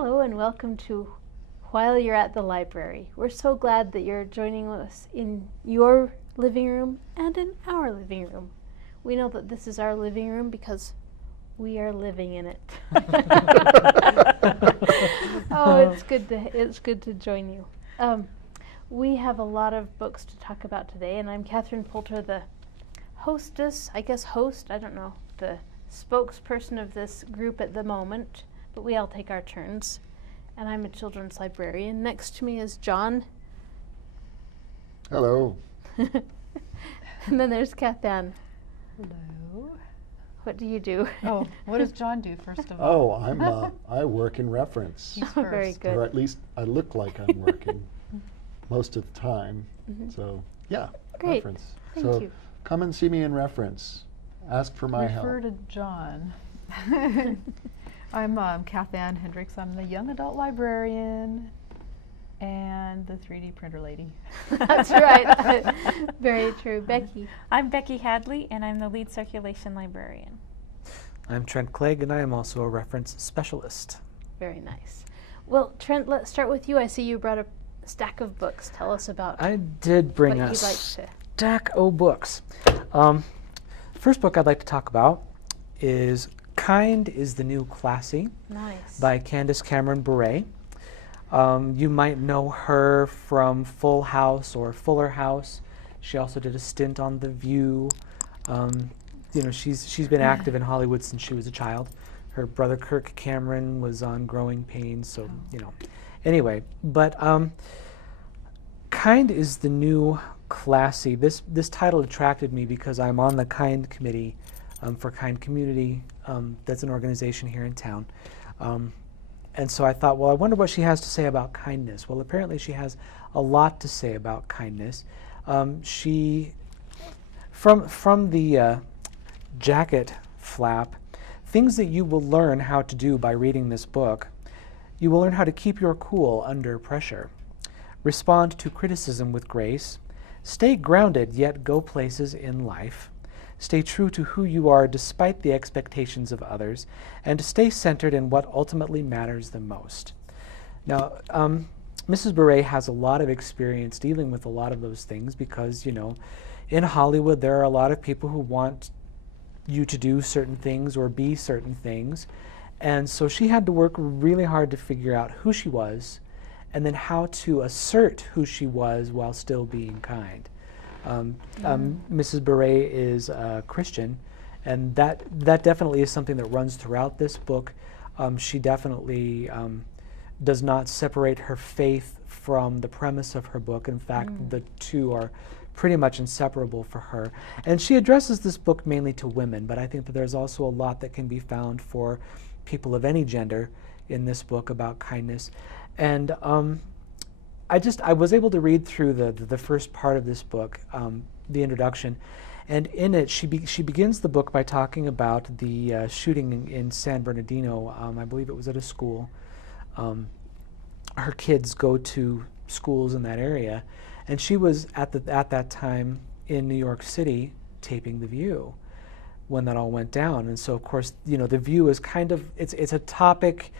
Hello and welcome to While You're at the Library. We're so glad that you're joining us in your living room and in our living room. We know that this is our living room because we are living in it. Oh, it's good to join you. We have a lot of books to talk about today, and I'm Catherine Poulter, the hostess, I don't know, the spokesperson of this group at the moment, but we all take our turns. And I'm a children's librarian. Next to me is John. Hello. And then there's Kathann. Hello. What do you do? Oh, what does John do, first of all? Oh, I work in reference. He's Oh, very first. good. Or at least I look like I'm working most of the time. Mhm. So, yeah, Great. reference. Thank so you. come and see me in reference. Ask for my Refer help. to John. I'm Kathann Hendricks. I'm the young adult librarian and the 3D printer lady. That's right. Very true. Becky. I'm Becky Hadley, and I'm the lead circulation librarian. I'm Trent Clegg, and I am also a reference specialist. Very nice. Well, Trent, let's start with you. I see you brought a stack of books. Tell us about I did bring what a you'd like to. stack of books. First book I'd like to talk about is Kind is the New Classy Nice. by Candace Cameron Bure. You might know her from Full House or Fuller House. She also did a stint on The View. She's been active in Hollywood since she was a child. Her brother Kirk Cameron was on Growing Pains, so Anyway, but Kind is the New Classy. This title attracted me because I'm on the Kind committee for Kind Community. That's an organization here in town. And so I thought, well, I wonder what she has to say about kindness. Well, apparently she has a lot to say about kindness. From the jacket flap, things that you will learn how to do by reading this book. You will learn how to keep your cool under pressure, respond to criticism with grace, stay grounded yet go places in life, stay true to who you are despite the expectations of others, and to stay centered in what ultimately matters the most. Now, Mrs. Bure has a lot of experience dealing with a lot of those things because, in Hollywood there are a lot of people who want you to do certain things or be certain things. And so she had to work really hard to figure out who she was and then how to assert who she was while still being kind. Mrs. Bure is a Christian, and that definitely is something that runs throughout this book. She definitely does not separate her faith from the premise of her book. In fact, the two are pretty much inseparable for her. And she addresses this book mainly to women, but I think that there's also a lot that can be found for people of any gender in this book about kindness. And I was able to read through the first part of this book, the introduction, and in it she begins the book by talking about the shooting in San Bernardino. I believe it was at a school. Her kids go to schools in that area, and she was at that time in New York City taping The View when that all went down. And so of course, The View is kind of it's a topic.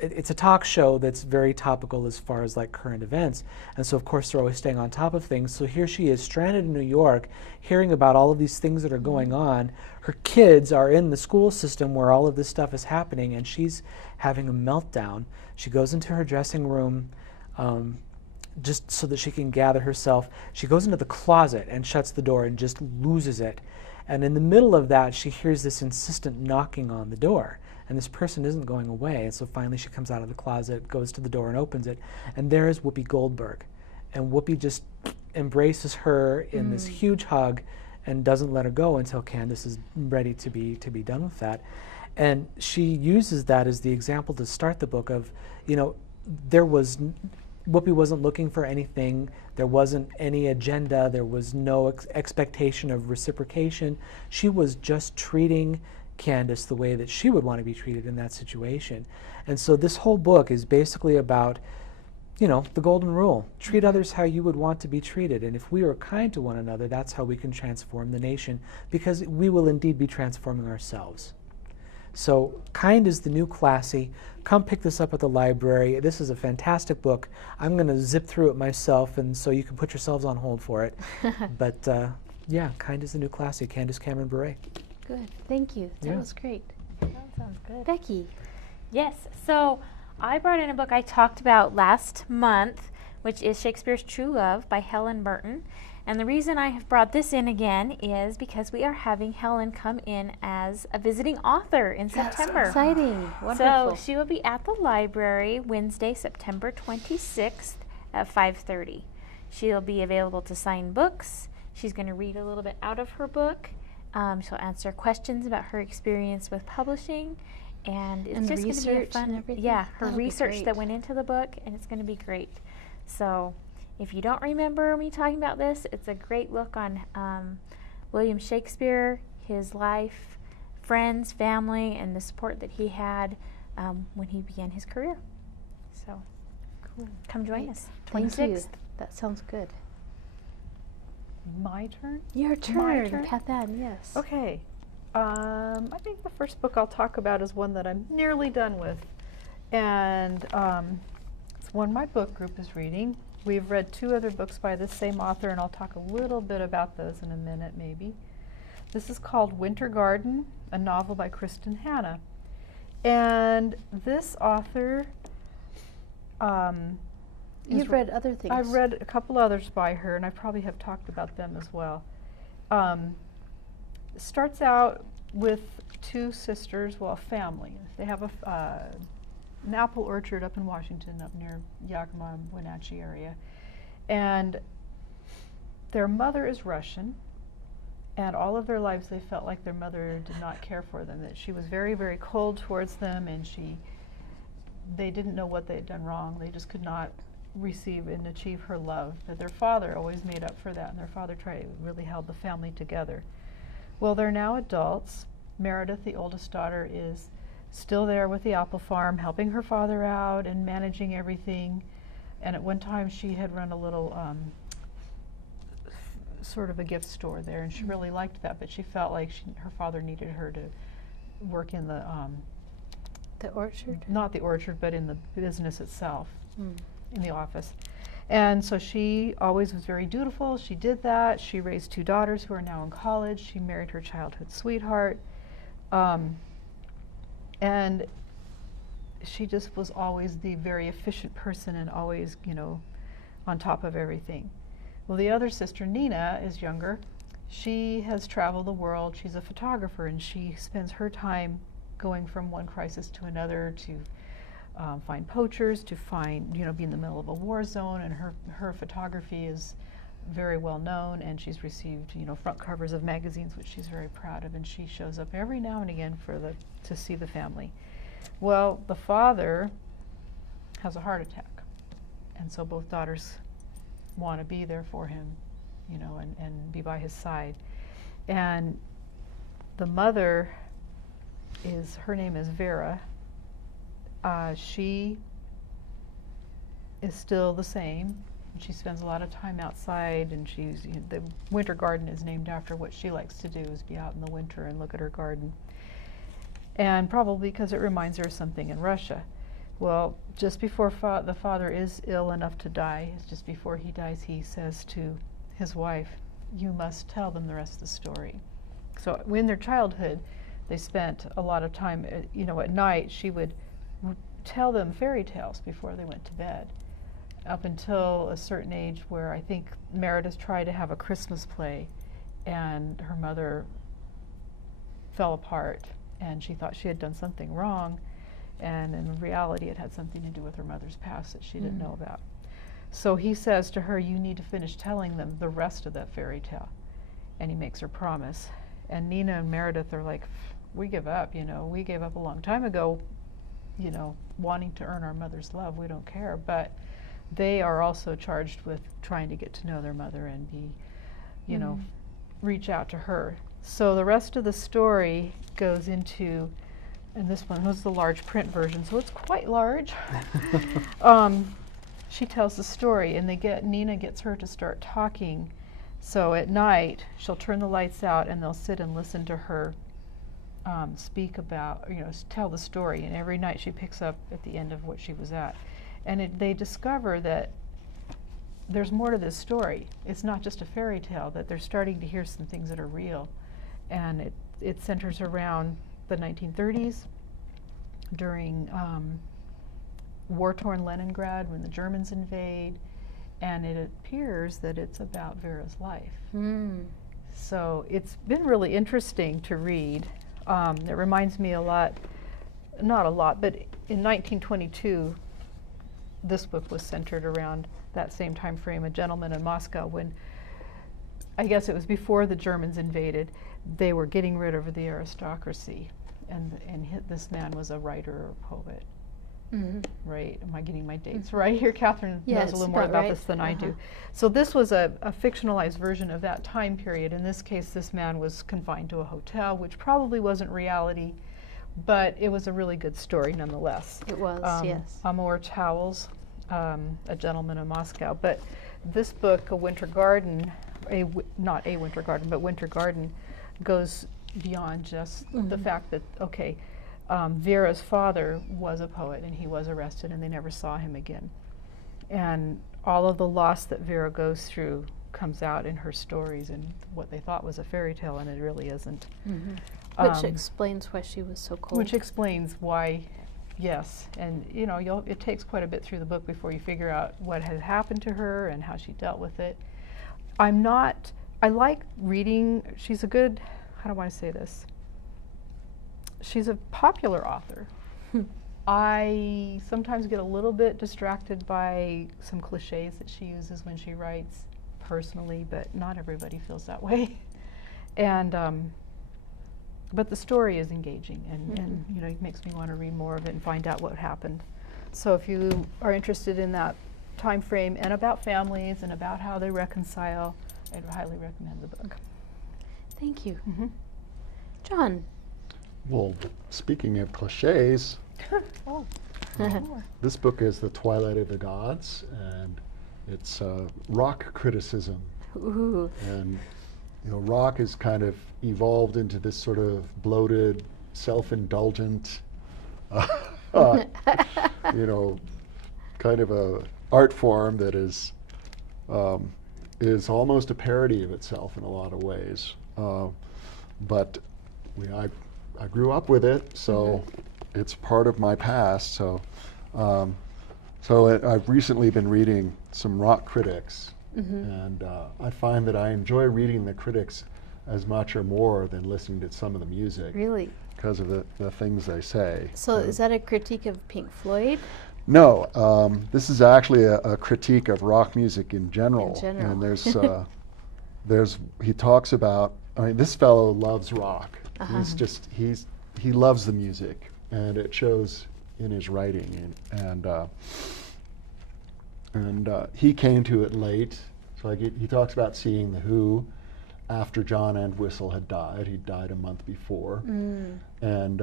It's a talk show that's very topical as far as like current events. And so of course they're always staying on top of things. So here she is stranded in New York, hearing about all of these things that are going on. Her kids are in the school system where all of this stuff is happening, and she's having a meltdown. She goes into her dressing room just so that she can gather herself. She goes into the closet and shuts the door and just loses it. And in the middle of that, she hears this insistent knocking on the door. And this person isn't going away. And so finally she comes out of the closet, goes to the door and opens it. And there is Whoopi Goldberg. And Whoopi just embraces her in this huge hug and doesn't let her go until Candace is ready to be done with that. And she uses that as the example to start the book of, Whoopi wasn't looking for anything. There wasn't any agenda. There was no expectation of reciprocation. She was just treating Candace the way that she would want to be treated in that situation. And so this whole book is basically about, the golden rule. Treat others how you would want to be treated. And if we are kind to one another, that's how we can transform the nation, because we will indeed be transforming ourselves. So Kind is the new classy. Come pick this up at the library. This is a fantastic book. I'm going to zip through it myself, and so you can put yourselves on hold for it. But yeah, Kind is the new classy. Candace Cameron Bure. Good. Thank you. That Yeah. was great. That sounds good. Becky. Yes, so I brought in a book I talked about last month, which is Shakespeare's True Love by Helen Burton. And the reason I have brought this in again is because we are having Helen come in as a visiting author in September. Exciting. Wonderful. So she will be at the library Wednesday, September 26th at 5:30. She'll be available to sign books. She's going to read a little bit out of her book. She'll answer questions about her experience with publishing. And it's And just going to be a research and fun, everything? yeah, her That'll be research great. that went into the book, and it's going to be great. So if you don't remember me talking about this, it's a great look on William Shakespeare, his life, friends, family, and the support that he had when he began his career. So Cool. come join us, Thank you. 26th. That sounds good. My turn? Your turn, turn? Pathan, yes. Okay. I think the first book I'll talk about is one that I'm nearly done with. And it's one my book group is reading. We've read 2 other books by the same author, and I'll talk a little bit about those in a minute, maybe. This is called Winter Garden, a novel by Kristen Hanna. And this author You've read other things. I've read a couple others by her, and I probably have talked about them as well. Starts out with 2 sisters, well, a family. They have an apple orchard up in Washington, up near Yakima, Wenatchee area. And their mother is Russian, and all of their lives they felt like their mother did not care for them, that she was very, very cold towards them, and they didn't know what they had done wrong. They just could not receive and achieve her love. But their father always made up for that, and their father really held the family together. Well, they're now adults. Meredith, the oldest daughter, is still there with the apple farm, helping her father out and managing everything. And at one time she had run a little sort of a gift store there, and she really liked that, but she felt like her father needed her to work in the orchard? not the orchard, but in the business itself, Mm. in the office. And so she always was very dutiful. She did that. She raised 2 daughters who are now in college. She married her childhood sweetheart. And she just was always the very efficient person and always, on top of everything. Well, the other sister, Nina, is younger. She has traveled the world. She's a photographer, and she spends her time going from one crisis to another to find poachers, to be in the middle of a war zone, and her photography is very well known, and she's received, front covers of magazines, which she's very proud of, and she shows up every now and again to see the family. Well, the father has a heart attack, and so both daughters want to be there for him, and be by his side. And the mother her name is Vera. She is still the same. She spends a lot of time outside, and the winter garden is named after what she likes to do, is be out in the winter and look at her garden. And probably because it reminds her of something in Russia. Well, just before the father is ill enough to die, just before he dies, he says to his wife, "You must tell them the rest of the story." So in their childhood, they spent a lot of time, at night she would tell them fairy tales before they went to bed, up until a certain age where I think Meredith tried to have a Christmas play, and her mother fell apart, and she thought she had done something wrong, and in reality it had something to do with her mother's past that she didn't know about. So he says to her, "You need to finish telling them the rest of that fairy tale," and he makes her promise. And Nina and Meredith are like, "We give up, we gave up a long time ago, wanting to earn our mother's love. We don't care." But they are also charged with trying to get to know their mother and be, reach out to her. So the rest of the story goes into, and this one was the large print version, so it's quite large. She tells the story, and Nina gets her to start talking. So at night, she'll turn the lights out, and they'll sit and listen to her speak about, tell the story, and every night she picks up at the end of what she was at. And they discover that there's more to this story. It's not just a fairy tale, that they're starting to hear some things that are real. And it centers around the 1930s, during war-torn Leningrad, when the Germans invade, and it appears that it's about Vera's life. So it's been really interesting to read. It reminds me a lot, not a lot, but in 1922, this book was centered around that same time frame, A Gentleman in Moscow, when, I guess it was before the Germans invaded, they were getting rid of the aristocracy, and this man was a writer or a poet. Right? Am I getting my dates right here? Catherine knows a little more about this than I do. So this was a fictionalized version of that time period. In this case, this man was confined to a hotel, which probably wasn't reality, but it was a really good story nonetheless. It was, yes. Amor Towels, A Gentleman in Moscow. But this book, A Winter Garden, not A Winter Garden, but Winter Garden, goes beyond just the fact that, okay, Vera's father was a poet, and he was arrested, and they never saw him again. And all of the loss that Vera goes through comes out in her stories, and what they thought was a fairy tale, and it really isn't. Which explains why she was so cold. Which explains why, yes. And it takes quite a bit through the book before you figure out what had happened to her and how she dealt with it. I like reading, she's a good, how do I say this? She's a popular author. I sometimes get a little bit distracted by some cliches that she uses when she writes personally, but not everybody feels that way. And but the story is engaging, and it makes me want to read more of it and find out what happened. So if you are interested in that time frame and about families and about how they reconcile, I'd highly recommend the book. Thank you. John. Well, speaking of cliches, this book is The Twilight of the Gods, and it's rock criticism. Ooh. And rock has kind of evolved into this sort of bloated, self-indulgent, kind of a art form that is almost a parody of itself in a lot of ways. But I grew up with it, so it's part of my past. So I've recently been reading some rock critics, and I find that I enjoy reading the critics as much or more than listening to some of the music. Really? Because of the things they say. So is that a critique of Pink Floyd? No, this is actually a critique of rock music in general. And he talks about, this fellow loves rock. He loves the music, and it shows in his writing. And he came to it late. So he talks about seeing The Who after John Entwistle had died. He died a month before. And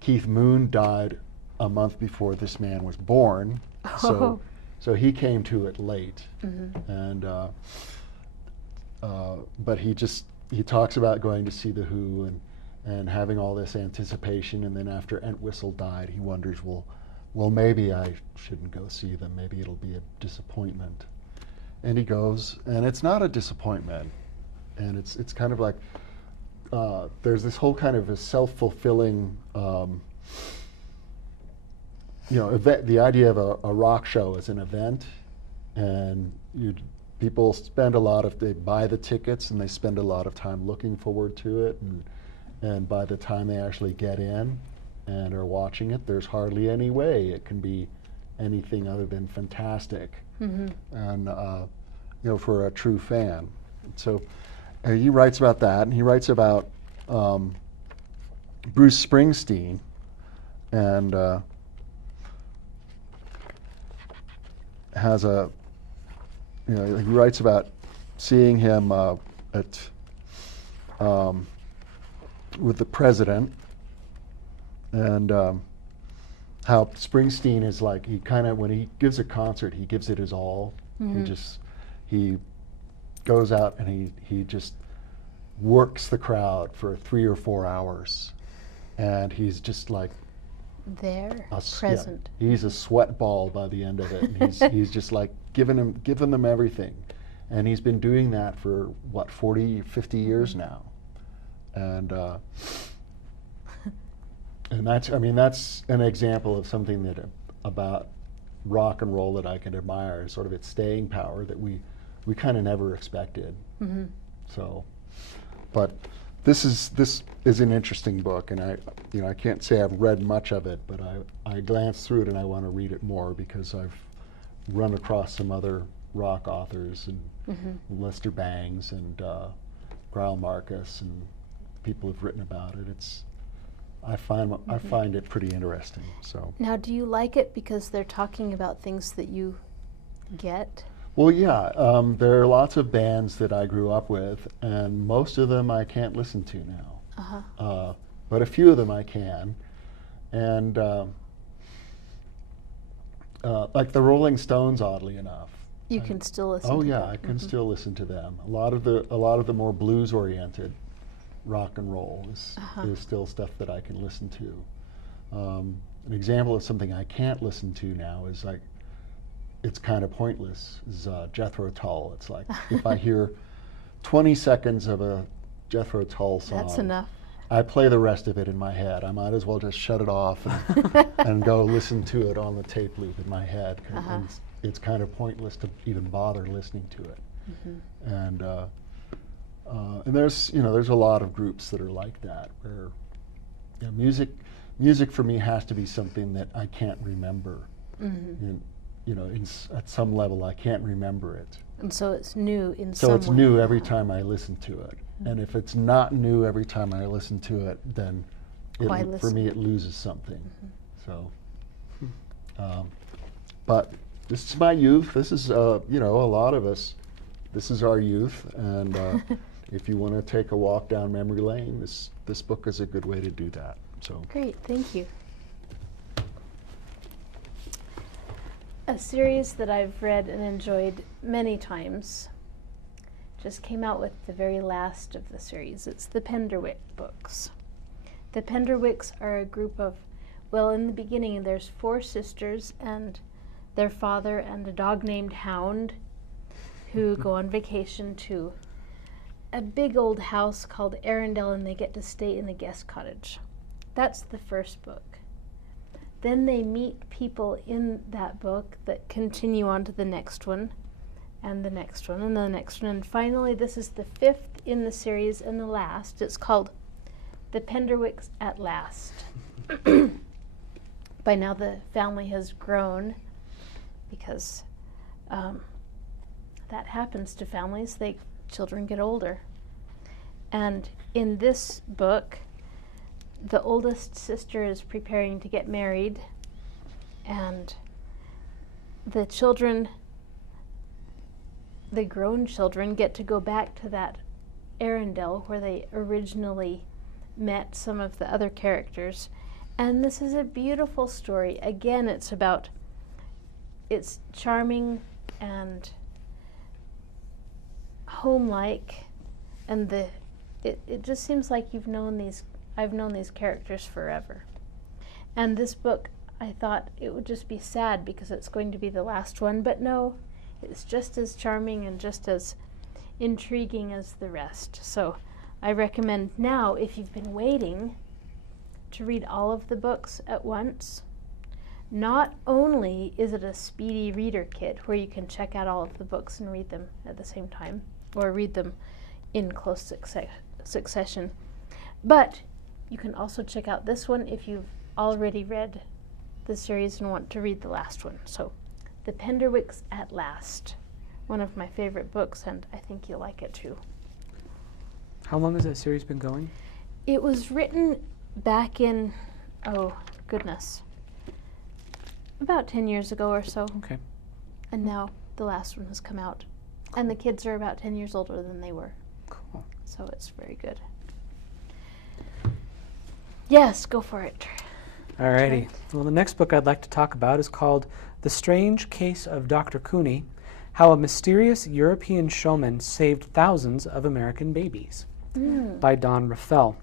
Keith Moon died a month before this man was born. So he came to it late. And but he talks about going to see The Who and having all this anticipation, and then after Entwistle died, he wonders, well, maybe I shouldn't go see them. Maybe it'll be a disappointment. And he goes, and it's not a disappointment. And it's kind of like, there's this whole kind of a self-fulfilling, event. The idea of a rock show as an event, and people they buy the tickets, and they spend a lot of time looking forward to it, and by the time they actually get in and are watching it, there's hardly any way it can be anything other than fantastic. And for a true fan. So he writes about that, and he writes about Bruce Springsteen, and he writes about seeing him with the president, and how Springsteen is like, when he gives a concert, he gives it his all. He goes out and he just works the crowd for 3 or 4 hours, and he's just like There, yeah, present. he's a sweat ball by the end of it. And he's just like giving them everything, and he's been doing that for what, 40, 50 years now, and that's, I mean, that's an example of something that about rock and roll that I can admire, sort of its staying power that we kind of never expected. So, but this is an interesting book, and I can't say I've read much of it, but I glanced through it and I want to read it more because I've run across some other rock authors and Lester Bangs and Greil Marcus and people who've written about it. I find it pretty interesting. So Now, do you like it because they're talking about things that you get? well, yeah, there are lots of bands that I grew up with, and most of them I can't listen to now. But a few of them I can, and like the Rolling Stones, oddly enough. You can still listen Oh to yeah, them. I can still listen to them. A lot of the more blues-oriented rock and roll is still stuff that I can listen to. An example of something I can't listen to now is like, it's kind of pointless, is Jethro Tull. It's like, if I hear 20 seconds of a Jethro Tull song, That's enough. I play the rest of it in my head. I might as well just shut it off and go listen to it on the tape loop in my head. And it's kind of pointless to even bother listening to it. And there's a lot of groups that are like that, where music for me has to be something that I can't remember. At some level I can't remember it. And so it's new in So some it's way. new every time I listen to it. And if it's not new every time I listen to it, then Why for listen? me it loses something. So, but this is my youth. This is a lot of us. This is our youth, and if you want to take a walk down memory lane, this book is a good way to do that. So Great, thank you. A series that I've read and enjoyed many times just came out with the very last of the series. It's the Pender Wyx books. The Pender Wyx are a group of, well, in the beginning there's 4 sisters and their father and a dog named Hound who go on vacation to a big old house called Arundel, and they get to stay in the guest cottage. That's the first book. Then they meet people in that book that continue on to the next one, and the next one, and the next one, and finally this is the 5th in the series and the last. It's called The Pender Wyx At Last. By now the family has grown, because that happens to families. Children get older. And in this book, the oldest sister is preparing to get married, and the grown children get to go back to that Arundel where they originally met some of the other characters. And this is a beautiful story. Again, it's charming and home-like, and it just seems like I've known these characters forever. And this book, I thought it would just be sad because it's going to be the last one, but no, it's just as charming and just as intriguing as the rest. So I recommend now, if you've been waiting, to read all of the books at once. Not only is it a speedy reader kit where you can check out all of the books and read them at the same time, or read them in close succession, but you can also check out this one if you've already read the series and want to read the last one. So, The Pender Wyx At Last, one of my favorite books, and I think you'll like it too. How long has that series been going? It was written back in, oh goodness, about 10 years ago or so. Okay. And now the last one has come out. And the kids are about 10 years older than they were. Cool. So it's very good. Yes, go for it. Alrighty. Right. Well, the next book I'd like to talk about is called The Strange Case of Dr. Cooney, How a Mysterious European Showman Saved Thousands of American Babies, by Don Raffel.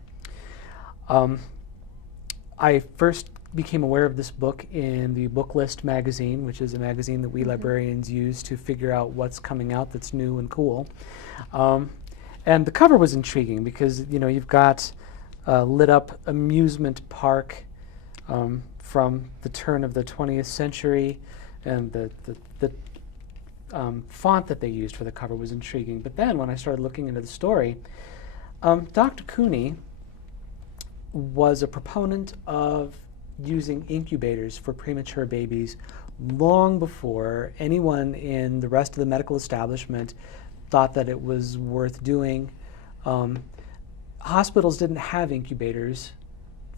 I first became aware of this book in the Book List magazine, which is a magazine that we librarians use to figure out what's coming out that's new and cool. And the cover was intriguing because, you know, you've got a lit up amusement park from the turn of the 20th century, and the font that they used for the cover was intriguing. But then when I started looking into the story, Dr. Cooney was a proponent of using incubators for premature babies long before anyone in the rest of the medical establishment thought that it was worth doing. Hospitals didn't have incubators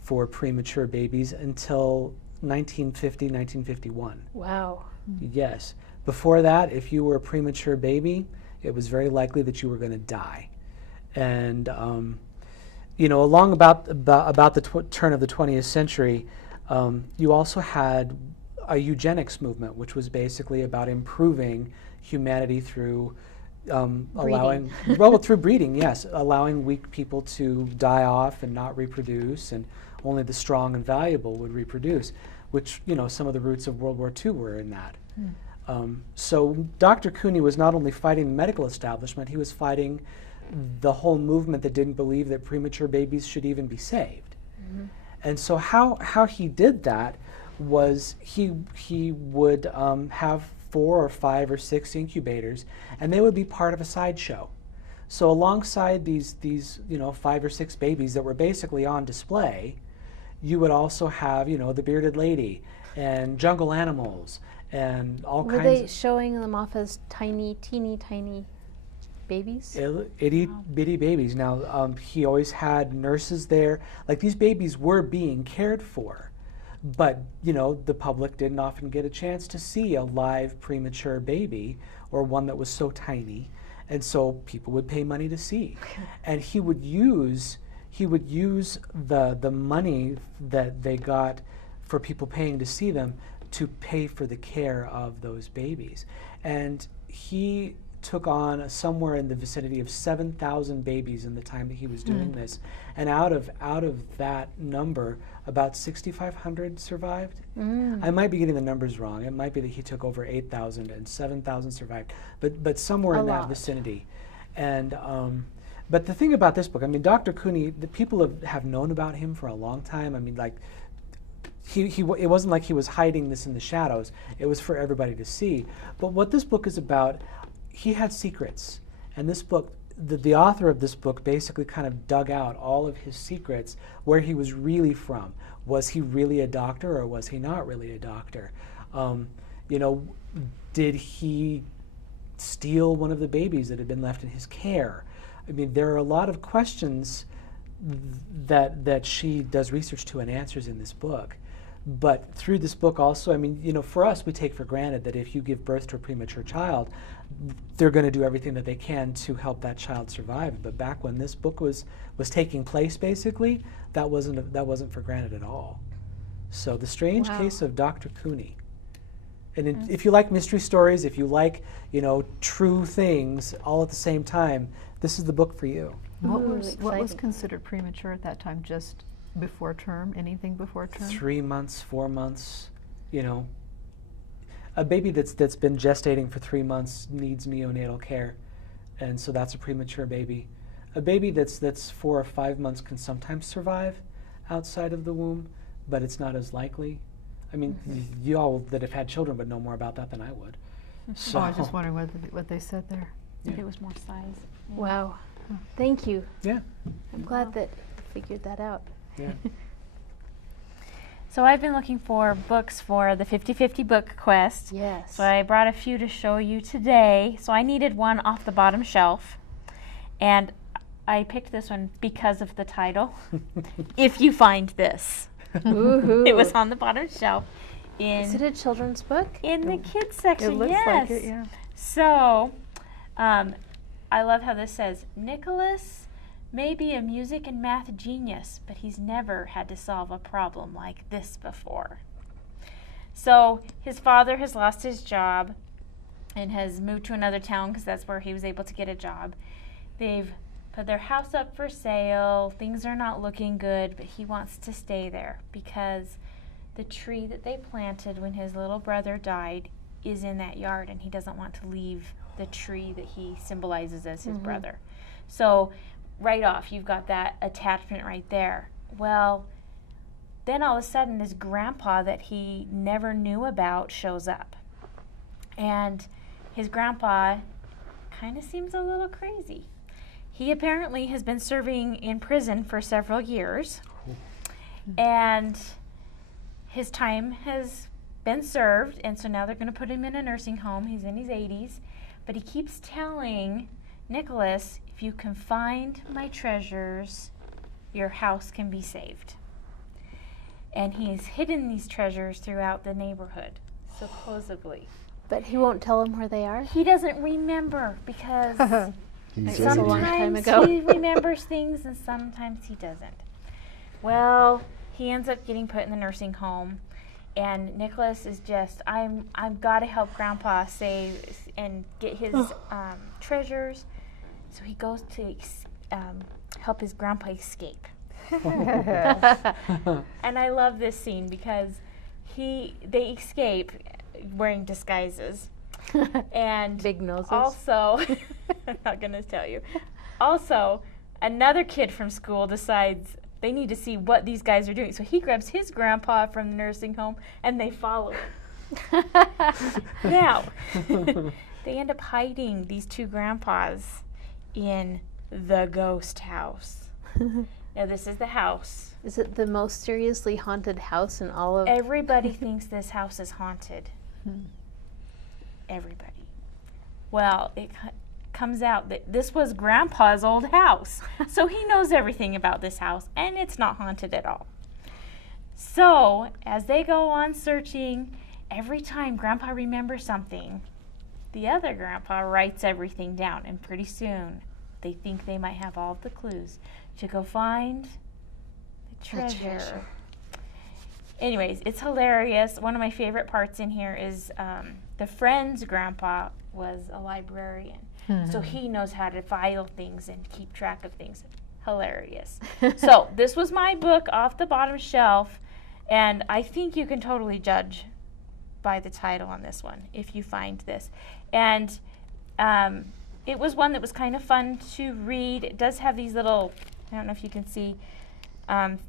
for premature babies until 1950, 1951. Wow. Yes. Before that, if you were a premature baby, it was very likely that you were going to die. And you know, along about the turn of the 20th century, you also had a eugenics movement, which was basically about improving humanity through allowing, well, through breeding, yes, allowing weak people to die off and not reproduce, and only the strong and valuable would reproduce, which, you know, some of the roots of World War II were in that. So Dr. Cooney was not only fighting the medical establishment, he was fighting the whole movement that didn't believe that premature babies should even be saved. And so how he did that was he would have 4 or 5 or 6 incubators, and they would be part of a sideshow. So alongside these you know, 5 or 6 babies that were basically on display, you would also have, you know, the bearded lady and jungle animals and all Were kinds they of showing them off as tiny, teeny tiny babies? itty bitty babies. Now, he always had nurses there. Like, these babies were being cared for, but, you know, the public didn't often get a chance to see a live premature baby or one that was so tiny, and so people would pay money to see. And he would use the money that they got for people paying to see them to pay for the care of those babies. And he took on somewhere in the vicinity of 7,000 babies in the time that he was doing this. And out of that number, about 6,500 survived. I might be getting the numbers wrong. It might be that he took over 8,000 and 7,000 survived, but somewhere in that vicinity. And but the thing about this book, I mean, Dr. Cooney, the people have known about him for a long time. I mean, like, it wasn't like he was hiding this in the shadows. It was for everybody to see. But what this book is about, he had secrets. And this book, the author of this book basically kind of dug out all of his secrets, where he was really from. Was he really a doctor, or was he not really a doctor? You know, did he steal one of the babies that had been left in his care? I mean, there are a lot of questions that she does research to and answers in this book. But through this book also, I mean, you know, for us, we take for granted that if you give birth to a premature child, they're going to do everything that they can to help that child survive. But back when this book was taking place, basically, that wasn't for granted at all. So The Strange Case of Dr. Cooney. And if you like mystery stories, if you like, you know, true things all at the same time, this is the book for you. What was considered premature at that time? Just before term? Anything before term? 3 months, 4 months, you know. A baby that's been gestating for 3 months needs neonatal care, and so that's a premature baby. A baby that's 4 or 5 months can sometimes survive outside of the womb, but it's not as likely. I mean, you all that have had children would know more about that than I would. So I was just wondering what they said there. If it was more size. Yeah. Wow. Thank you. Yeah. I'm glad that you figured that out. Yeah. So I've been looking for books for the 50/50 book quest. Yes. So I brought a few to show you today. So I needed one off the bottom shelf, and I picked this one because of the title. If you find this. Woohoo. It was on the bottom shelf. Is it a children's book? In the kids section, It looks yes. like it, yeah. So, I love how this says, Nicholas may be a music and math genius, but he's never had to solve a problem like this before. So his father has lost his job and has moved to another town because that's where he was able to get a job. They've put their house up for sale. Things are not looking good, but he wants to stay there because the tree that they planted when his little brother died is in that yard, and he doesn't want to leave the tree that he symbolizes as his brother. So right off, you've got that attachment right there. Well, then all of a sudden this grandpa that he never knew about shows up. And his grandpa kind of seems a little crazy. He apparently has been serving in prison for several years, and his time has been served, and so now they're going to put him in a nursing home. He's in his 80s, but he keeps telling Nicholas, if you can find my treasures, your house can be saved. And he's hidden these treasures throughout the neighborhood, supposedly. But he won't tell him where they are? He doesn't remember because He's a long time sometimes ago. he remembers things and sometimes he doesn't. Well, he ends up getting put in the nursing home, and Nicholas is just, I've got to help Grandpa save and get his treasures. So he goes to help his grandpa escape. And I love this scene because they escape wearing disguises. And big noses. also, I'm not going to tell you. Also, another kid from school decides they need to see what these guys are doing. So he grabs his grandpa from the nursing home and they follow him. Now, they end up hiding these two grandpas in the ghost house. Now, this is the house. Is it the most seriously haunted house in all of... Everybody thinks this house is haunted. Everybody. Well, it comes out that this was Grandpa's old house. So he knows everything about this house, and it's not haunted at all. So, as they go on searching, every time Grandpa remembers something, the other Grandpa writes everything down, and pretty soon they think they might have all of the clues to go find the treasure. Anyways, it's hilarious. One of my favorite parts in here is the friend's grandpa was a librarian. So he knows how to file things and keep track of things. Hilarious. So this was my book off the bottom shelf, and I think you can totally judge by the title on this one if you find this. And it was one that was kind of fun to read. It does have these little, I don't know if you can see,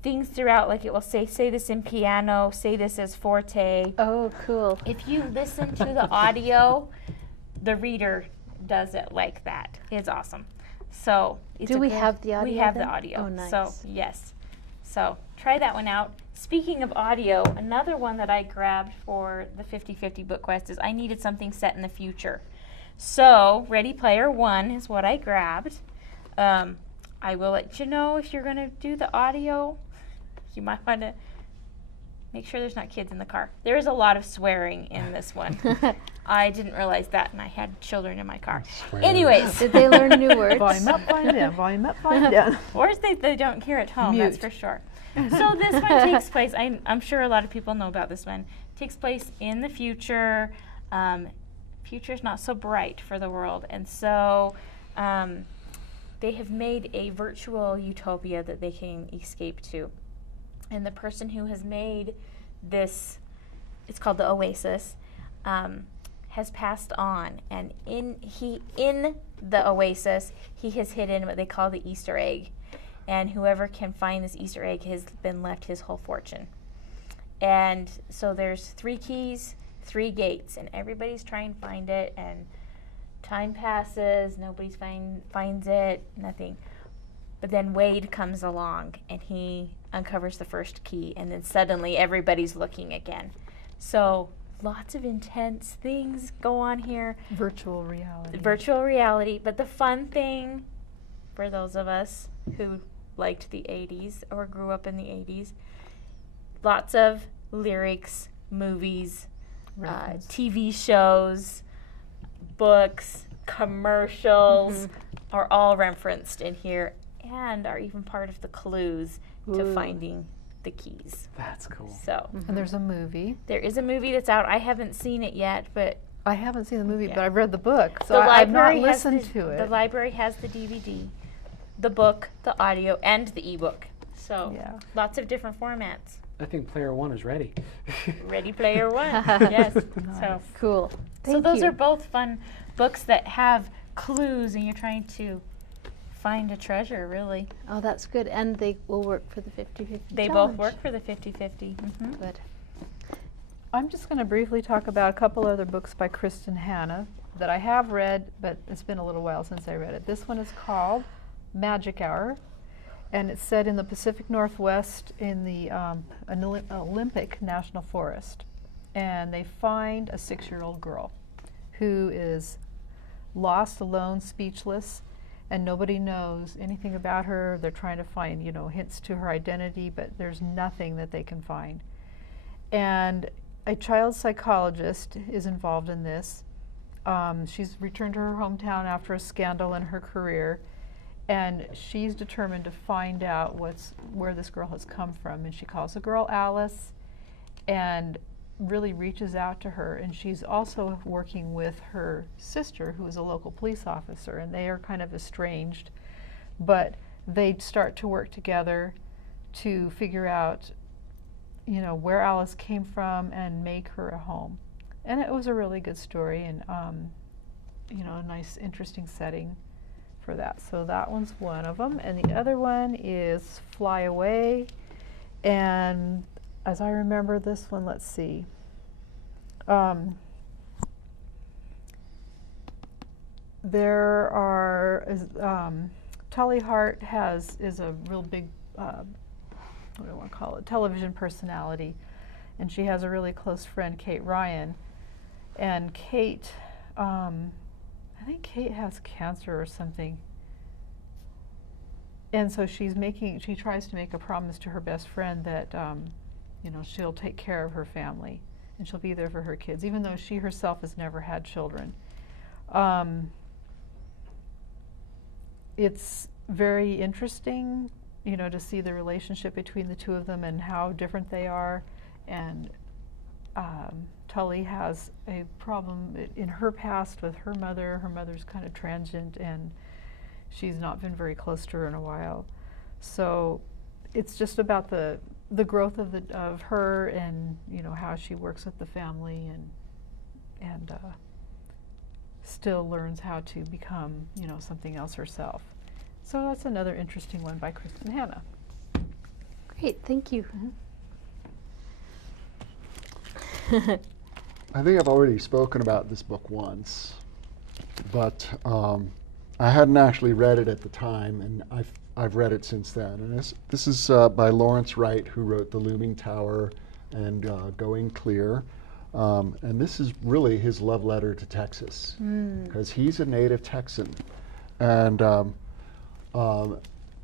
things throughout, like it will say this in piano, say this as forte. Oh, cool. If you listen to the audio, the reader does it like that. It's awesome. So Do we have the audio We have then? the audio. Oh, nice. So yes. So try that one out. Speaking of audio, another one that I grabbed for the 50/50 book quest is I needed something set in the future. So Ready Player One is what I grabbed. I will let you know if you're going to do the audio. You might want to make sure there's not kids in the car. There is a lot of swearing in this one. I didn't realize that, and I had children in my car. Anyways. Did they learn new words? Volume up, volume down, volume up, volume down. Or they don't hear at home, that's Mute. for sure. So this one takes place, I'm sure a lot of people know about this one, takes place in the future. Future's not so bright for the world, and so they have made a virtual utopia that they can escape to. And the person who has made this, it's called the Oasis, has passed on. And in the Oasis, he has hidden what they call the Easter egg. And whoever can find this Easter egg has been left his whole fortune. And so there's 3 keys, 3 gates, and everybody's trying to find it, and time passes, nobody finds it, nothing. But then Wade comes along and he uncovers the first key, and then suddenly everybody's looking again. So lots of intense things go on here. Virtual reality. Virtual reality, but the fun thing for those of us who liked the 80s or grew up in the 80s, lots of lyrics, movies, TV shows, books, commercials are all referenced in here and are even part of the clues to finding the keys. That's cool. So And there's a movie. there is a movie that's out. I haven't seen it yet, but I haven't seen the movie, Yeah. but I've read the book, so the I've not library has listened the, to it. The library has the DVD. the book, the audio, and the ebook. So Yeah. lots of different formats. I think player one is ready. Ready Player One. Yes. So Cool. so those are both fun books that have clues, and you're trying to find a treasure, really. Oh, that's good. And they will work for the 50-50 They challenge. both work for the 50-50. Mm-hmm. Good. I'm just going to briefly talk about a couple other books by Kristen Hanna that I have read, but it's been a little while since I read it. This one is called Magic Hour, and it's set in the Pacific Northwest in the Olympic National Forest. And they find a 6-year-old girl who is lost, alone, speechless, and nobody knows anything about her. They're trying to find, hints to her identity, but there's nothing that they can find. And a child psychologist is involved in this. She's returned to her hometown after a scandal in her career, and she's determined to find out where this girl has come from. And she calls the girl Alice and really reaches out to her. And she's also working with her sister, who is a local police officer, and they are kind of estranged, but they start to work together to figure out where Alice came from and make her a home. And it was a really good story, and a nice, interesting setting for that. So that one's one of them. And the other one is Fly Away. And as I remember this one, let's see. There are, Tully Hart is a real big, what do I want to call it, television personality. And she has a really close friend, Kate Ryan. And Kate, I think Kate has cancer or something. And so she tries to make a promise to her best friend that, she'll take care of her family and she'll be there for her kids, even though she herself has never had children. It's very interesting, to see the relationship between the two of them and how different they are. And Tully has a problem in her past with her mother. Her mother's kind of transient, and she's not been very close to her in a while. So it's just about the growth of her, and how she works with the family, and still learns how to become something else herself. So that's another interesting one by Kristen Hanna. Great, thank you. I think I've already spoken about this book once, but I hadn't actually read it at the time, and I've read it since then. And this is by Lawrence Wright, who wrote The Looming Tower and Going Clear. And this is really his love letter to Texas, because he's a native Texan. And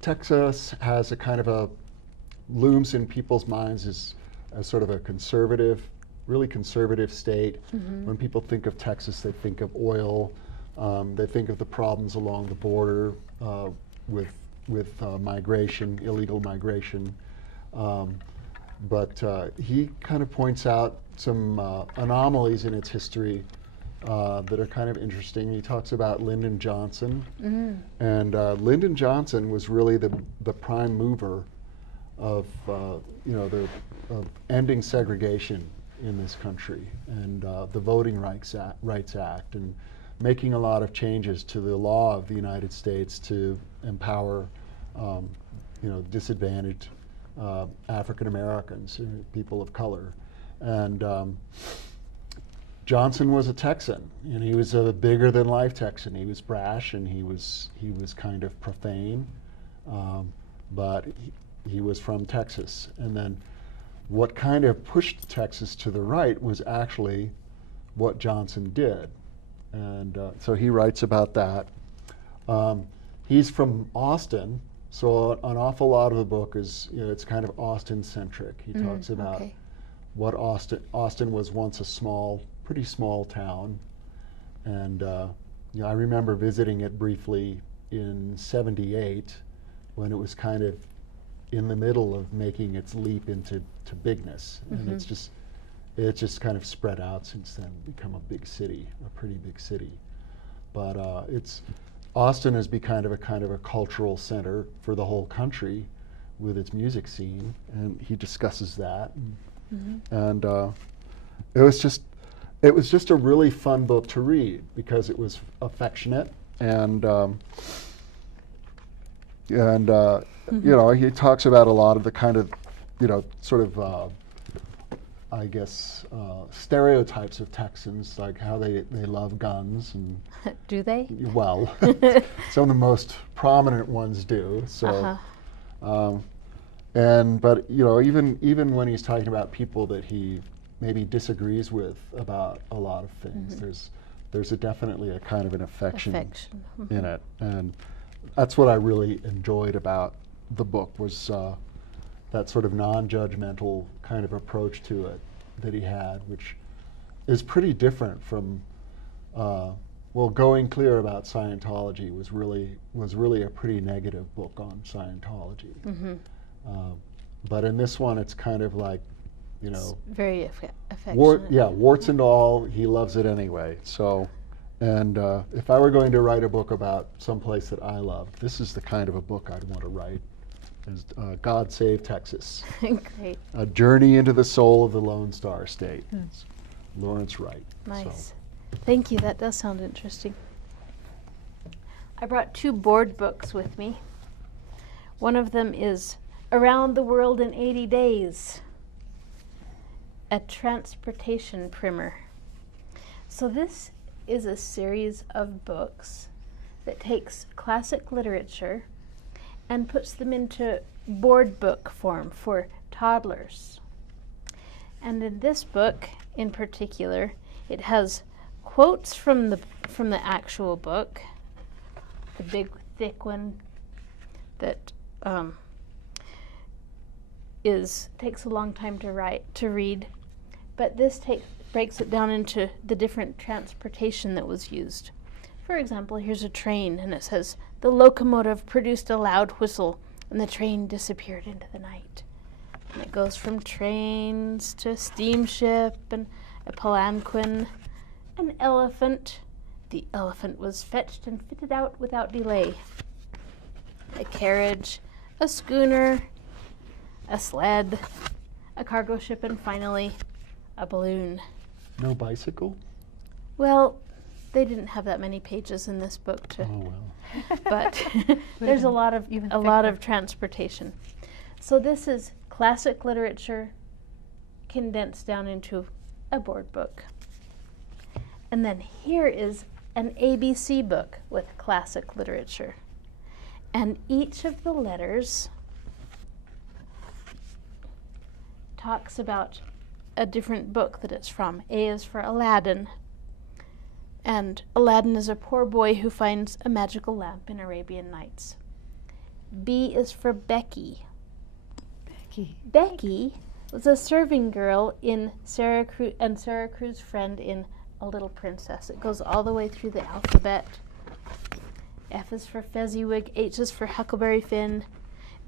Texas has a kind of looms in people's minds as sort of a conservative, really conservative state. When people think of Texas, they think of oil. They think of the problems along the border with migration, illegal migration. But he kind of points out some anomalies in its history that are kind of interesting. He talks about Lyndon Johnson. And Lyndon Johnson was really the prime mover of of ending segregation in this country, and the Voting Rights Act, and making a lot of changes to the law of the United States to empower disadvantaged African Americans, people of color. And Johnson was a Texan, and he was a bigger than life Texan. He was brash, and he was kind of profane, but he was from Texas. And then what kind of pushed Texas to the right was actually what Johnson did. And so he writes about that. He's from Austin, so an awful lot of the book is, it's kind of Austin-centric. He talks about what Austin was once a pretty small town. And I remember visiting it briefly in '78 when it was kind of in the middle of making its leap into bigness. And it's just kind of spread out since then, become a big city, a pretty big city. But it's Austin has become kind of a cultural center for the whole country with its music scene, and he discusses that. And it was just a really fun book to read because it was affectionate and you know, he talks about a lot of the kind of, you know, sort of I guess stereotypes of Texans, like how they love guns and Do they? well, some of the most prominent ones do. So, but you know, even when he's talking about people that he maybe disagrees with about a lot of things, there's definitely a kind of an affection. In it, and that's what I really enjoyed about the book was that sort of non-judgmental kind of approach to it that he had, which is pretty different from well, Going Clear about Scientology was really a pretty negative book on Scientology. But in this one, it's kind of like, you know, it's very affectionate. Warts and all, he loves it anyway. So, and if I were going to write a book about someplace that I love, this is the kind of a book I'd want to write. Is God Save Texas. Great. A Journey into the Soul of the Lone Star State. Lawrence Wright. Nice. Thank you. That does sound interesting. I brought 2 board books with me. One of them is Around the World in 80 Days, a transportation primer. So this is a series of books that takes classic literature and puts them into board book form for toddlers. And in this book in particular, it has quotes from the actual book, the big thick one that takes a long time to read, but this breaks it down into the different transportation that was used. For example, here's a train, and it says, "The locomotive produced a loud whistle, and the train disappeared into the night." And it goes from trains to steamship and a palanquin, an elephant. The elephant was fetched and fitted out without delay. A carriage, a schooner, a sled, a cargo ship, and finally, a balloon. No bicycle? Well, they didn't have that many pages in this book to, but there's a lot of transportation. So this is classic literature condensed down into a board book. And then here is an ABC book with classic literature. And each of the letters talks about a different book that it's from. A is for Aladdin. And Aladdin is a poor boy who finds a magical lamp in Arabian Nights. B is for Becky. Becky was a serving girl in Sarah Crewe's friend in A Little Princess. It goes all the way through the alphabet. F is for Fezziwig. H is for Huckleberry Finn.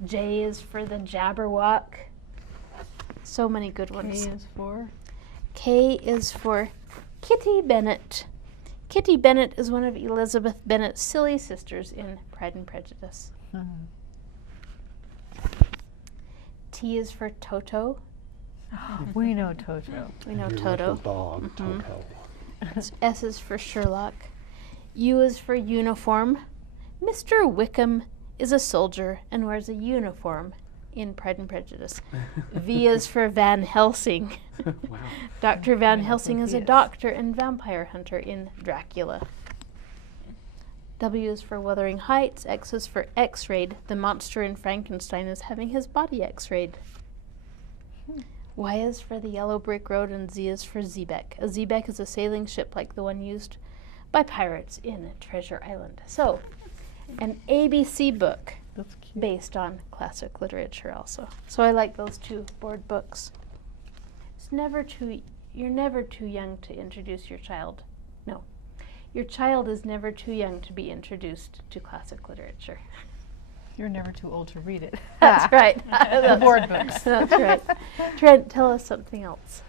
J is for the Jabberwock. So many good ones. K is for Kitty Bennet. Kitty Bennet is one of Elizabeth Bennet's silly sisters in Pride and Prejudice. T is for Toto. We know Toto. We know Toto. Dog, Toto. S is for Sherlock. U is for uniform. Mr. Wickham is a soldier and wears a uniform in Pride and Prejudice. V is for Van Helsing. Wow. Dr. Van Helsing is a doctor and vampire hunter in Dracula. W is for Wuthering Heights. X is for X-rayed. The monster in Frankenstein is having his body X-rayed. Y is for the Yellow Brick Road, and Z is for Xebec. A Xebec is a sailing ship like the one used by pirates in Treasure Island. So, an ABC book based on classic literature also. So I like those 2 board books. You're never too young to introduce your child. No. Your child is never too young to be introduced to classic literature. You're never too old to read it. That's right. The board books. That's right. Trent, tell us something else.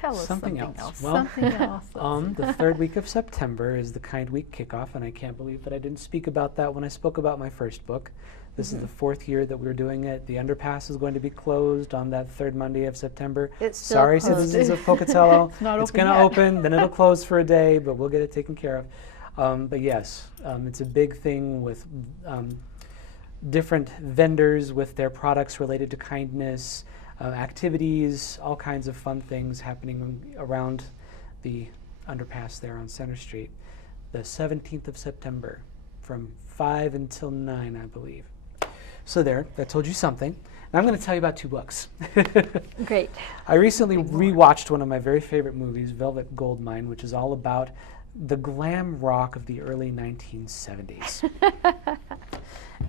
Tell us Something else. Well, Something else. the third week of September is the Kind Week kickoff, and I can't believe that I didn't speak about that when I spoke about my first book. This is the fourth year that we're doing it. The underpass is going to be closed on that third Monday of September. It's still Sorry, closed. citizens of Pocatello. It's Going to yet. open, then it'll close for a day, but we'll get it taken care of. But yes, it's a big thing with different vendors with their products related to kindness, activities, all kinds of fun things happening around the underpass there on Center Street. The 17th of September from 5 until 9, I believe. So there, that told you something. Now I'm going to tell you about 2 books. Great. I recently rewatched one of my very favorite movies, Velvet Goldmine, which is all about the glam rock of the early 1970s.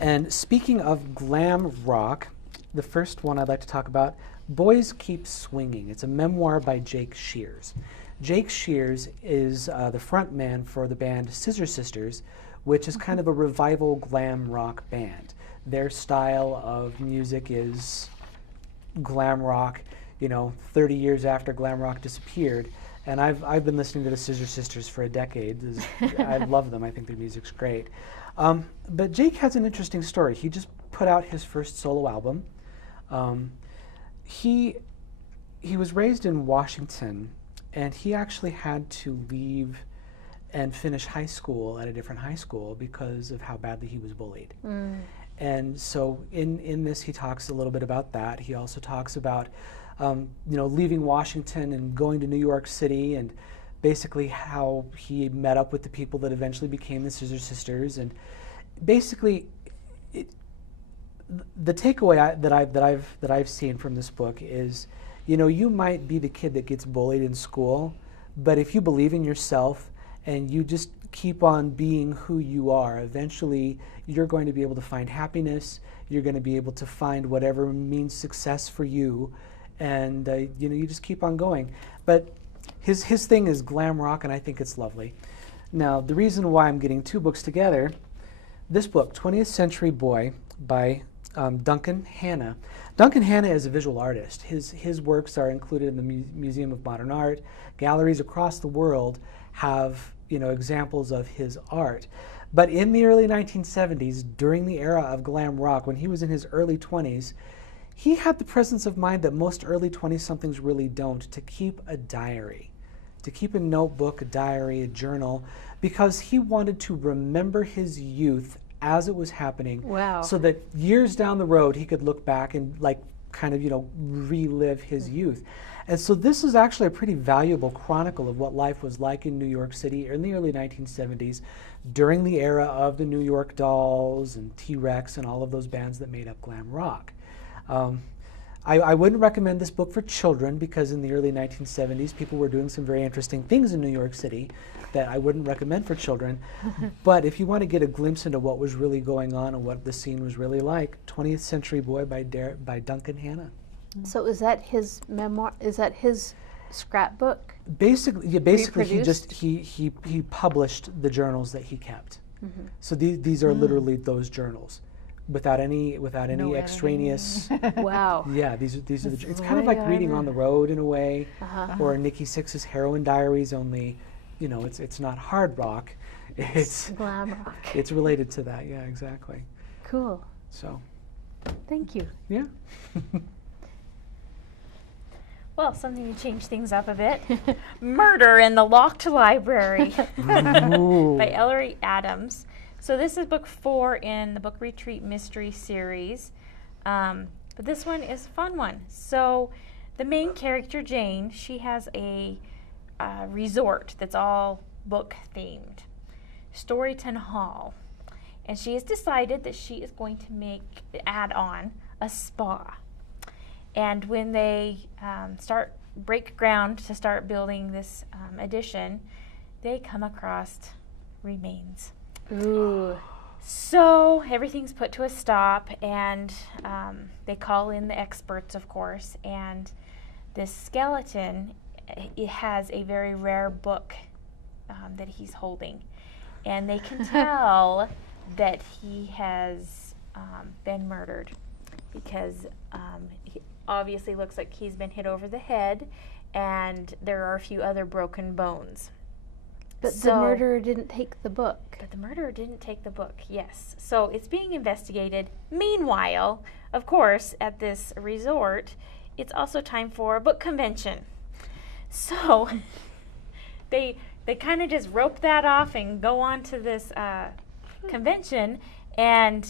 And speaking of glam rock, the first one I'd like to talk about, Boys Keep Swinging. It's a memoir by Jake Shears. Jake Shears is the front man for the band Scissor Sisters, which is kind of a revival glam rock band. Their style of music is glam rock, 30 years after glam rock disappeared. And I've been listening to the Scissor Sisters for a decade. I love them. I think their music's great. But Jake has an interesting story. He just put out his first solo album. He was raised in Washington, and he actually had to leave and finish high school at a different high school because of how badly he was bullied. And so in this, he talks a little bit about that. He also talks about leaving Washington and going to New York City, and basically how he met up with the people that eventually became the Scissor Sisters. And basically, the takeaway that I've seen from this book is, you might be the kid that gets bullied in school, but if you believe in yourself and you just keep on being who you are, eventually you're going to be able to find happiness. You're going to be able to find whatever means success for you, and you just keep on going. But his thing is glam rock, and I think it's lovely. Now, the reason why I'm getting 2 books together, this book, 20th Century Boy by Duncan Hannah. Duncan Hannah is a visual artist. His works are included in the Museum of Modern Art. Galleries across the world have examples of his art. But in the early 1970s, during the era of glam rock, when he was in his early 20s, he had the presence of mind that most early 20-somethings really don't, to keep a diary, to keep a notebook, a diary, a journal, because he wanted to remember his youth as it was happening. Wow. So that years down the road, he could look back and relive his youth. And so this is actually a pretty valuable chronicle of what life was like in New York City in the early 1970s, during the era of the New York Dolls and T-Rex and all of those bands that made up glam rock. I wouldn't recommend this book for children, because in the early 1970s, people were doing some very interesting things in New York City that I wouldn't recommend for children. But if you want to get a glimpse into what was really going on and what the scene was really like, 20th Century Boy by Duncan Hannah. So is that his memoir? Is that his scrapbook? Basically, he Reproduced? he published the journals that he kept. So these are literally those journals, without any No extraneous. Wow. Yeah, these are it's kind of like reading on the road in a way, or Nikki Sixx's Heroin Diaries. Only, it's not hard rock. It's glam rock. It's related to that. Yeah, exactly. Cool. So. Thank you. Yeah. Well, something to change things up a bit. Murder in the Locked Library by Ellery Adams. So this is book 4 in the Book Retreat Mystery Series. But this one is a fun one. So the main character, Jane, she has a resort that's all book themed, Storyton Hall. And she has decided that she is going to add on a spa. And when they break ground to start building this addition, they come across remains. Ooh. So everything's put to a stop, and they call in the experts, of course, and this skeleton, it has a very rare book that he's holding. And they can tell that he has been murdered, because he obviously looks like he's been hit over the head, and there are a few other broken bones. But the murderer didn't take the book. But the murderer didn't take the book, yes. So it's being investigated. Meanwhile, of course, at this resort, it's also time for a book convention. So they kind of just rope that off and go on to this convention, and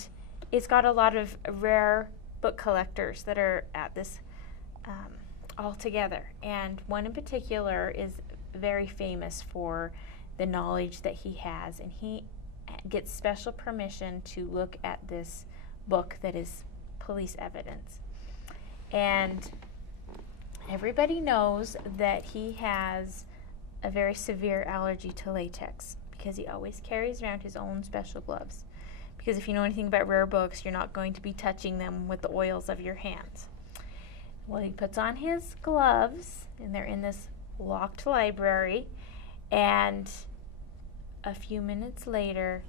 it's got a lot of rare book collectors that are at this all together. And one in particular is very famous for the knowledge that he has, and he gets special permission to look at this book that is police evidence. And everybody knows that he has a very severe allergy to latex because he always carries around his own special gloves. Because if you know anything about rare books, you're not going to be touching them with the oils of your hands. Well, he puts on his gloves, and they're in this locked library, and a few minutes later,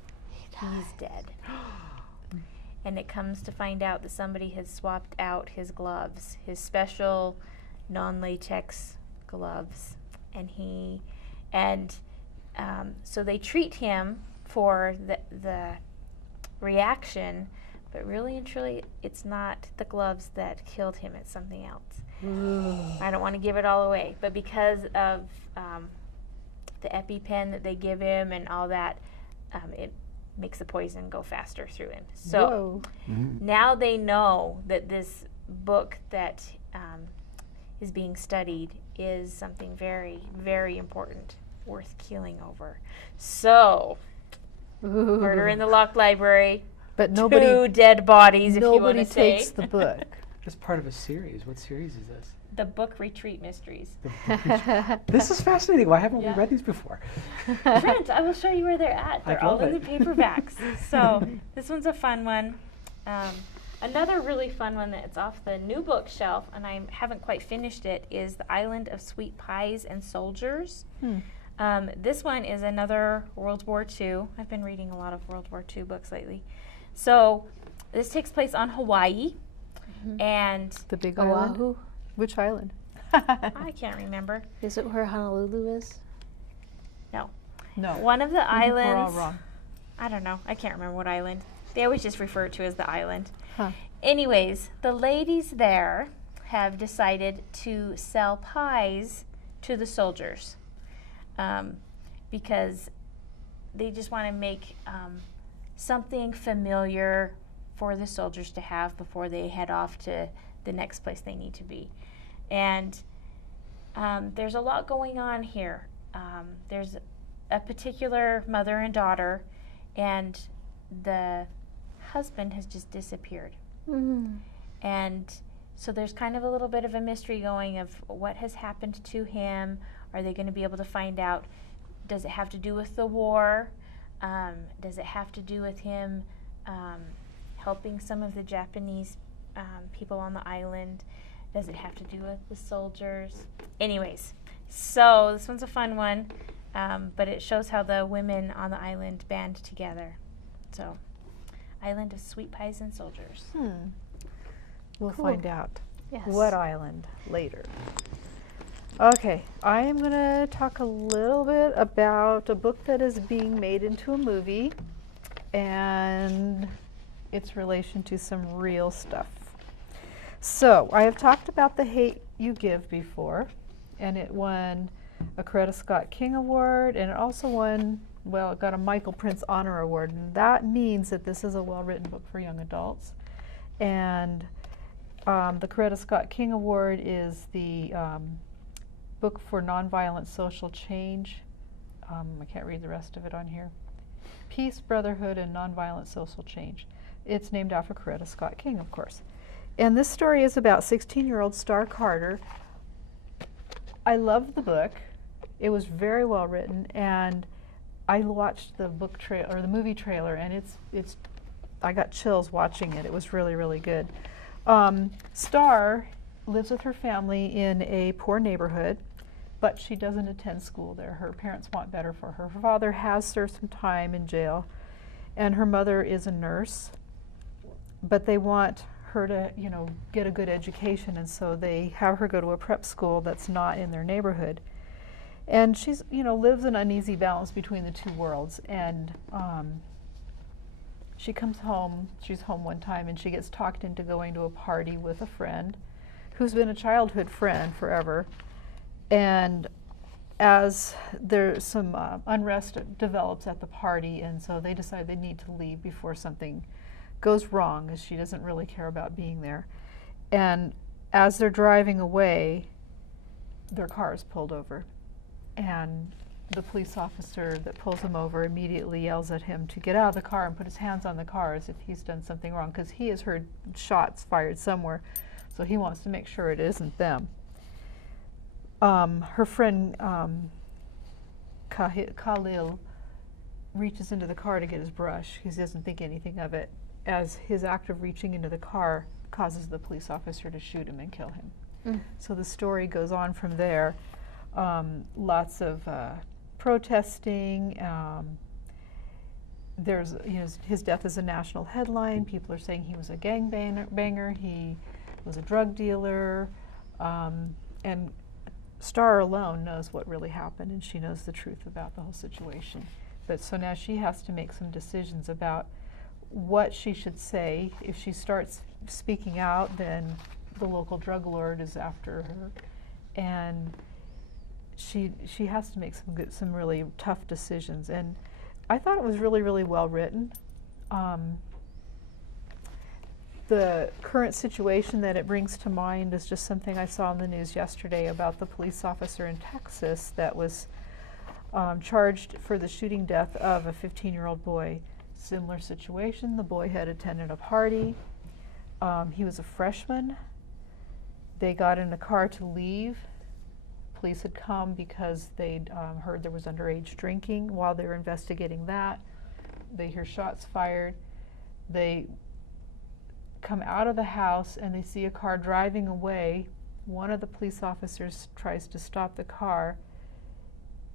he's dead. And it comes to find out that somebody has swapped out his gloves, his special non-latex gloves, and so they treat him for the reaction, but really and truly, it's not the gloves that killed him, it's something else. I don't want to give it all away, but because of the EpiPen that they give him and all that, it makes the poison go faster through him. So now they know that this book that is being studied is something very, very important, worth killing over. So, murder in the locked library, But two dead bodies, if you want nobody to say. takes the book. It's part of a series. What series is this? The Book Retreat Mysteries. This is fascinating. Why haven't Yeah. we read these before? Brent, I will show you where they're at. They're I'd all love in it. the paperbacks. So this one's a fun one. Another really fun one that's off the new bookshelf, and I haven't quite finished it, is The Island of Sweet Pies and Soldiers. This one is another World War II. I've been reading a lot of World War II books lately. So this takes place on Hawaii, and The big island? Oahu? Which island? I can't remember. Is it where Honolulu is? No. One of the islands. We're all wrong. I don't know. I can't remember what island. They always just refer to it as the island. Huh. Anyways, the ladies there have decided to sell pies to the soldiers because they just want to make something familiar for the soldiers to have before they head off to the next place they need to be. And there's a lot going on here. There's a particular mother and daughter, and the husband has just disappeared. And so there's kind of a little bit of a mystery going of what has happened to him. Are they going to be able to find out? Does it have to do with the war? Does it have to do with him helping some of the Japanese people on the island? Does it have to do with the soldiers? Anyways, so this one's a fun one, but it shows how the women on the island band together. So, Island of Sweet Pies and Soldiers. We'll Cool. find out. Yes. What island later. Okay, I am going to talk a little bit about a book that is being made into a movie and its relation to some real stuff. So, I have talked about The Hate You Give before, and it won a Coretta Scott King Award, and it also won, well, it got a Michael Prince Honor Award, and that means that this is a well-written book for young adults. And the Coretta Scott King Award is the book for nonviolent social change. I can't read the rest of it on here. Peace, Brotherhood, and Nonviolent Social Change. It's named after Coretta Scott King, of course. And this story is about 16-year-old Star Carter. I loved the book. It was very well written, and I watched the book trailer or the movie trailer, and it's I got chills watching it. It was really, really good. Star lives with her family in a poor neighborhood, but she doesn't attend school there. Her parents want better for her. Her father has served some time in jail, and her mother is a nurse, but they want her to, get a good education, and so they have her go to a prep school that's not in their neighborhood. And she's, lives an uneasy balance between the two worlds. And she comes home, she's home one time, and she gets talked into going to a party with a friend who's been a childhood friend forever. And as there's some unrest develops at the party, and so they decide they need to leave before something goes wrong, as she doesn't really care about being there. And as they're driving away, their car is pulled over. And the police officer that pulls him over immediately yells at him to get out of the car and put his hands on the car as if he's done something wrong, because he has heard shots fired somewhere, so he wants to make sure it isn't them. Her friend Khalil reaches into the car to get his brush because he doesn't think anything of it, as his act of reaching into the car causes the police officer to shoot him and kill him. So the story goes on from there. Lots of protesting. There's, his death is a national headline. People are saying he was a gangbanger, he was a drug dealer, and Star alone knows what really happened, and she knows the truth about the whole situation. But so now she has to make some decisions about what she should say. If she starts speaking out, then the local drug lord is after her, and she has to make some really tough decisions. And I thought it was really, really well written. The current situation that it brings to mind is just something I saw in the news yesterday about the police officer in Texas that was charged for the shooting death of a 15-year-old boy. Similar situation. The boy had attended a party. He was a freshman. They got in a car to leave. Police had come because they'd heard there was underage drinking. While they were investigating that, they hear shots fired. They come out of the house and they see a car driving away. One of the police officers tries to stop the car,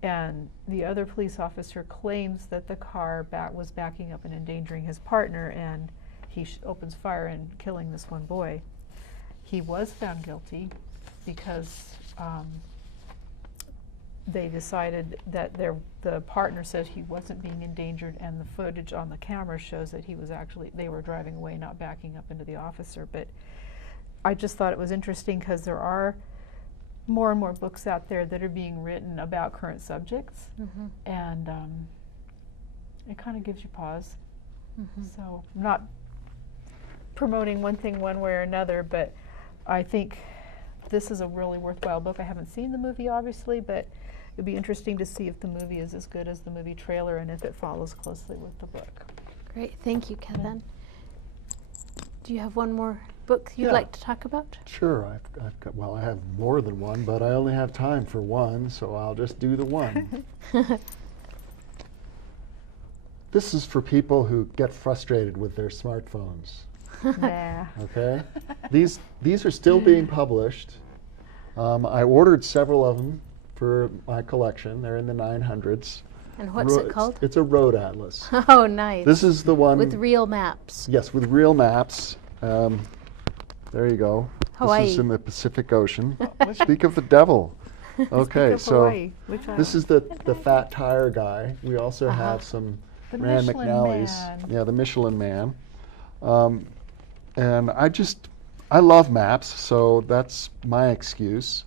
and the other police officer claims that the car was backing up and endangering his partner, and he opens fire and killing this one boy. He was found guilty because they decided that the partner said he wasn't being endangered, and the footage on the camera shows that they were driving away, not backing up into the officer. But I just thought it was interesting because there are more and more books out there that are being written about current subjects, and it kind of gives you pause. So I'm not promoting one thing one way or another, but I think this is a really worthwhile book. I haven't seen the movie, obviously, but it'd be interesting to see if the movie is as good as the movie trailer and if it follows closely with the book. Great, thank you, Kevin. Do you have one more book you'd like to talk about? Sure, I've got, well, I have more than one, but I only have time for one, so I'll just do the one. This is for people who get frustrated with their smartphones. Nah. Okay? These are still being published. I ordered several of them for my collection. They're in the 900s. And what's it called? It's a road atlas. Oh, nice. This is the one with real maps. Yes, with real maps. There you go. Hawaii. This is in the Pacific Ocean. Speak of the devil. Okay, so this is the fat tire guy. We also have some the Rand Michelin McNally's. Man. Yeah, the Michelin Man. And I love maps, so that's my excuse.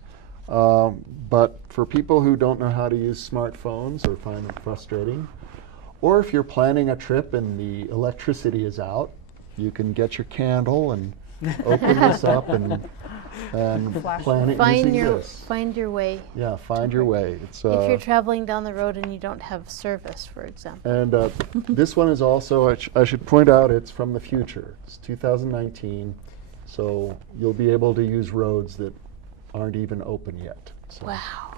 But for people who don't know how to use smartphones or find them frustrating, or if you're planning a trip and the electricity is out, you can get your candle and open this up and plan it using this. Find your way. Yeah, find your way. It's, if you're traveling down the road and you don't have service, for example. And this one is also, I should point out, it's from the future. It's 2019, so you'll be able to use roads that aren't even open yet. So, wow.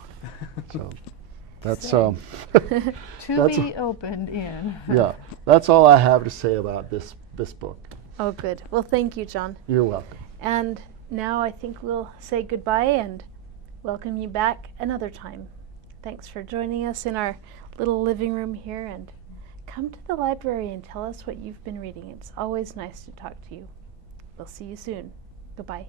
So that's to be opened in. Yeah, that's all I have to say about this book. Oh, good. Well, thank you, John. You're welcome. And now I think we'll say goodbye and welcome you back another time. Thanks for joining us in our little living room here, and come to the library and tell us what you've been reading. It's always nice to talk to you. We'll see you soon. Goodbye.